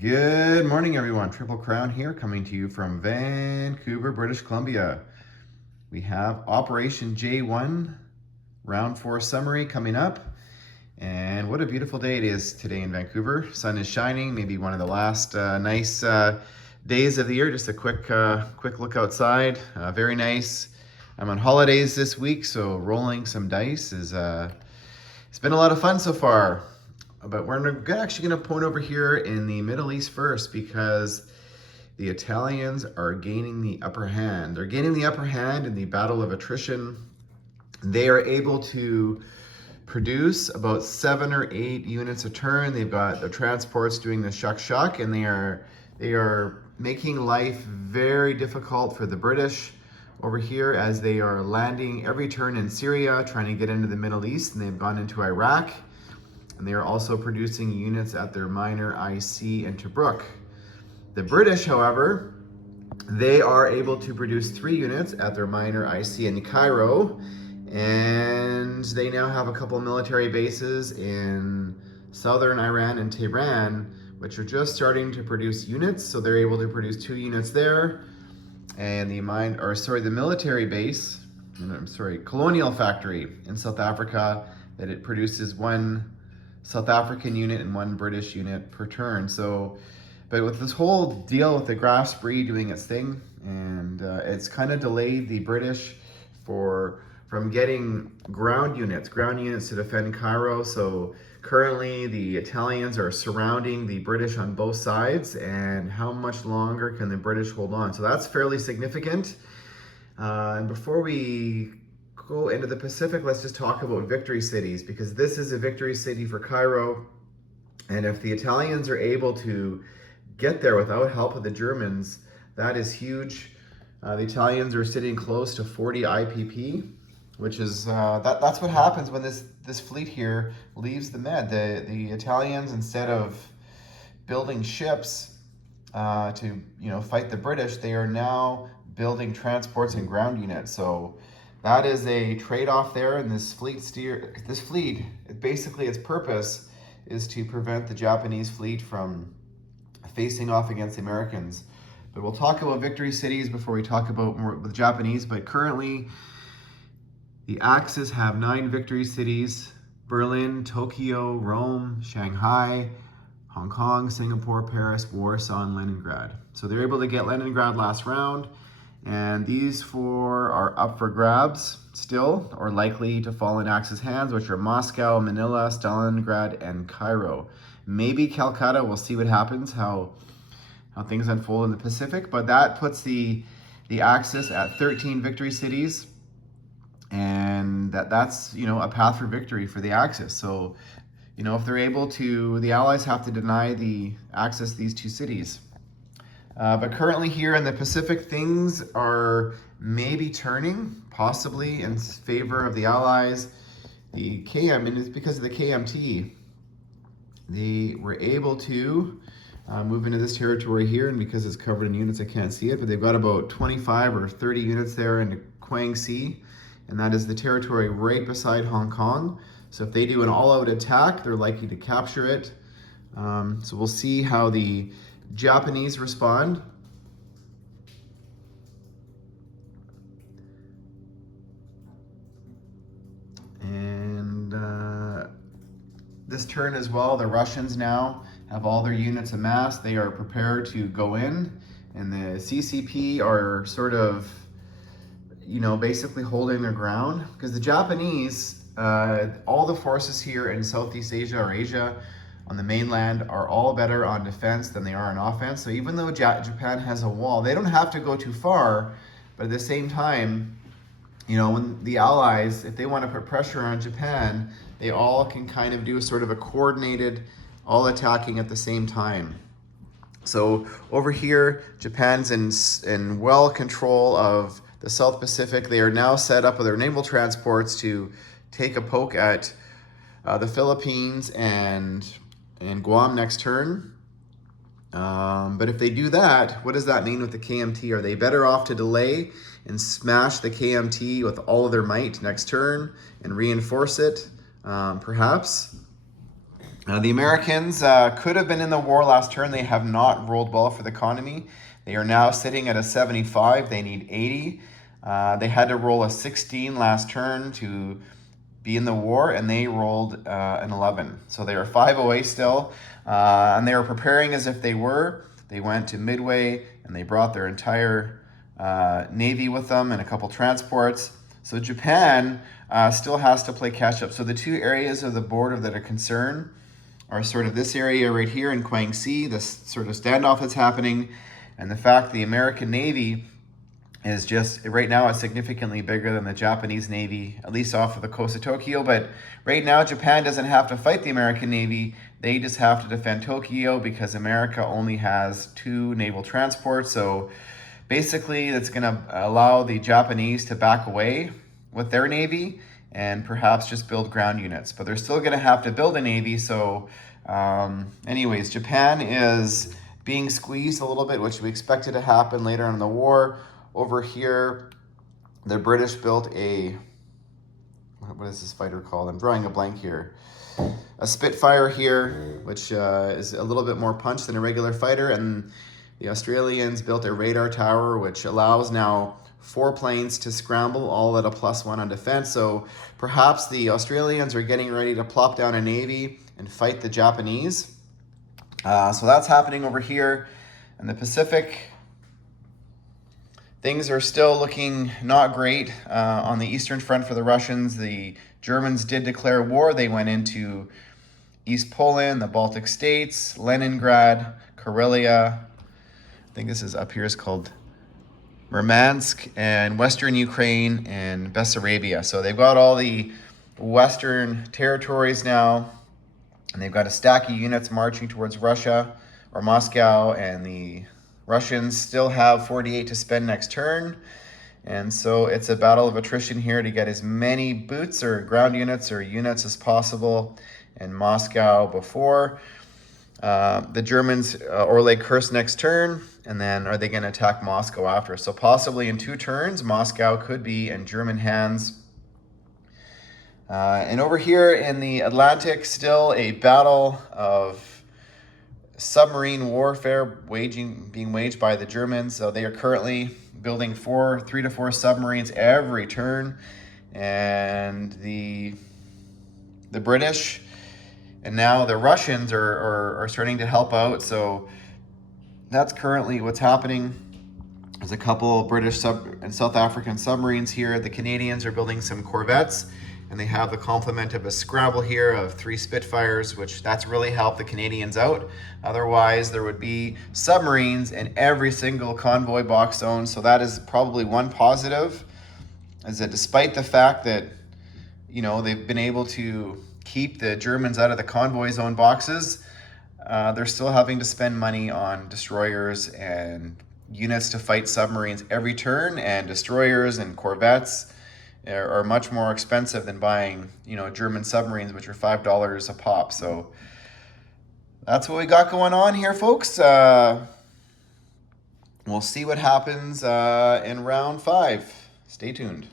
Good morning, everyone. Triple Crown here, coming to you from Vancouver, British Columbia. We have Operation J1 Round 4 summary coming up. And what a beautiful day it is today in Vancouver. Sun is shining, maybe one of the last nice days of the year. Just a quick look outside. Very nice. I'm on holidays this week, so rolling some dice is it's been a lot of fun so far. But we're actually going to point over here in the Middle East first, because the Italians are gaining the upper hand. They're gaining the upper hand in the battle of attrition. They are able to produce about 7 or 8 units a turn. They've got the transports doing the shuck, and they are making life very difficult for the British over here, as they are landing every turn in Syria, trying to get into the Middle East, and they've gone into Iraq. And they are also producing units at their minor IC in Tobruk. The British, however, they are able to produce 3 units at their minor IC in Cairo, and they now have a couple military bases in southern Iran and Tehran, which are just starting to produce units. So they're able to produce 2 units there, and the military base, colonial factory in South Africa, that it produces 1 South African unit and 1 British unit per turn. So, but with this whole deal with the Graf Spree doing its thing, and it's kind of delayed the British from getting ground units to defend Cairo. So currently the Italians are surrounding the British on both sides, and how much longer can the British hold on? So that's fairly significant. And before we go into the Pacific, let's just talk about victory cities, because this is a victory city for Cairo. And if the Italians are able to get there without help of the Germans, that is huge. The Italians are sitting close to 40 IPP, which is that's what happens when this fleet here leaves the Med. The Italians, instead of building ships to fight the British, they are now building transports and ground units. So that is a trade-off there, and this fleet, basically its purpose is to prevent the Japanese fleet from facing off against the Americans. But we'll talk about victory cities before we talk about more the Japanese. But currently, the Axis have 9 victory cities: Berlin, Tokyo, Rome, Shanghai, Hong Kong, Singapore, Paris, Warsaw, and Leningrad. So they're able to get Leningrad last round. And these 4 are up for grabs still, or likely to fall in Axis hands, which are Moscow, Manila, Stalingrad, and Cairo. Maybe Calcutta. We'll see what happens, how things unfold in the Pacific. But that puts the Axis at 13 victory cities, and that's a path for victory for the Axis. So if they're able to, the Allies have to deny the Axis these 2 cities. But currently here in the Pacific, things are maybe turning, possibly in favor of the Allies. The KM, and it's because of the KMT, they were able to move into this territory here, and because it's covered in units, I can't see it, but they've got about 25 or 30 units there in the Kwang Sea, and that is the territory right beside Hong Kong. So if they do an all-out attack, they're likely to capture it. So we'll see how the Japanese respond. And this turn as well, the Russians now have all their units amassed. They are prepared to go in, and the CCP are sort of, basically holding their ground, because the Japanese, all the forces here in Southeast Asia or Asia on the mainland are all better on defense than they are on offense. So even though Japan has a wall, they don't have to go too far. But at the same time, when the Allies, if they want to put pressure on Japan, they all can kind of do sort of a coordinated, all attacking at the same time. So over here, Japan's in well control of the South Pacific. They are now set up with their naval transports to take a poke at the Philippines and Guam next turn. But if they do that, what does that mean with the KMT? Are they better off to delay and smash the KMT with all of their might next turn and reinforce it? Perhaps. Now, the Americans could have been in the war last turn. They have not rolled well for the economy. They are now sitting at a 75. They need 80. They had to roll a 16 last turn to be in the war, and they rolled an 11. So they are 5 away still, and they were preparing as if they were. They went to Midway, and they brought their entire navy with them and a couple transports. So Japan still has to play catch up. So the two areas of the border that are concerned are sort of this area right here in Kwangsi, this sort of standoff that's happening, and the fact the American Navy is just right now it's significantly bigger than the Japanese Navy, at least off of the coast of Tokyo. But right now Japan doesn't have to fight the American Navy. They just have to defend Tokyo because America only has 2 naval transports. So basically that's going to allow the Japanese to back away with their Navy and perhaps just build ground units. But they're still going to have to build a Navy. So anyways, Japan is being squeezed a little bit, which we expected to happen later in the war. Over here, the British built a, what is this fighter called? I'm drawing a blank here. A Spitfire here, which is a little bit more punch than a regular fighter. And the Australians built a radar tower, which allows now 4 planes to scramble, all at a +1 on defense. So perhaps the Australians are getting ready to plop down a navy and fight the Japanese. So that's happening over here in the Pacific. Things are still looking not great on the Eastern Front for the Russians. The Germans did declare war. They went into East Poland, the Baltic States, Leningrad, Karelia. I think this is up here is called Murmansk, and Western Ukraine and Bessarabia. So they've got all the Western territories now, and they've got a stack of units marching towards Russia or Moscow, and the Russians still have 48 to spend next turn. And so it's a battle of attrition here to get as many boots or ground units or units as possible in Moscow before the Germans Orlay Kursk next turn, and then are they going to attack Moscow after? So possibly in 2 turns, Moscow could be in German hands. And over here in the Atlantic, still a battle of submarine warfare being waged by the Germans. So they are currently building 3 to 4 submarines every turn, and the British and now the Russians are starting to help out. So that's currently what's happening. There's a couple British and South African submarines here. The Canadians are building some corvettes, and they have the complement of a scrabble here of 3 Spitfires, which that's really helped the Canadians out. Otherwise, there would be submarines in every single convoy box zone. So that is probably one positive, is that despite the fact that, you know, they've been able to keep the Germans out of the convoy zone boxes, they're still having to spend money on destroyers and units to fight submarines every turn, and destroyers and corvettes are much more expensive than buying, you know, German submarines, which are $5 a pop. So that's what we got going on here, folks. We'll see what happens in round 5. Stay tuned.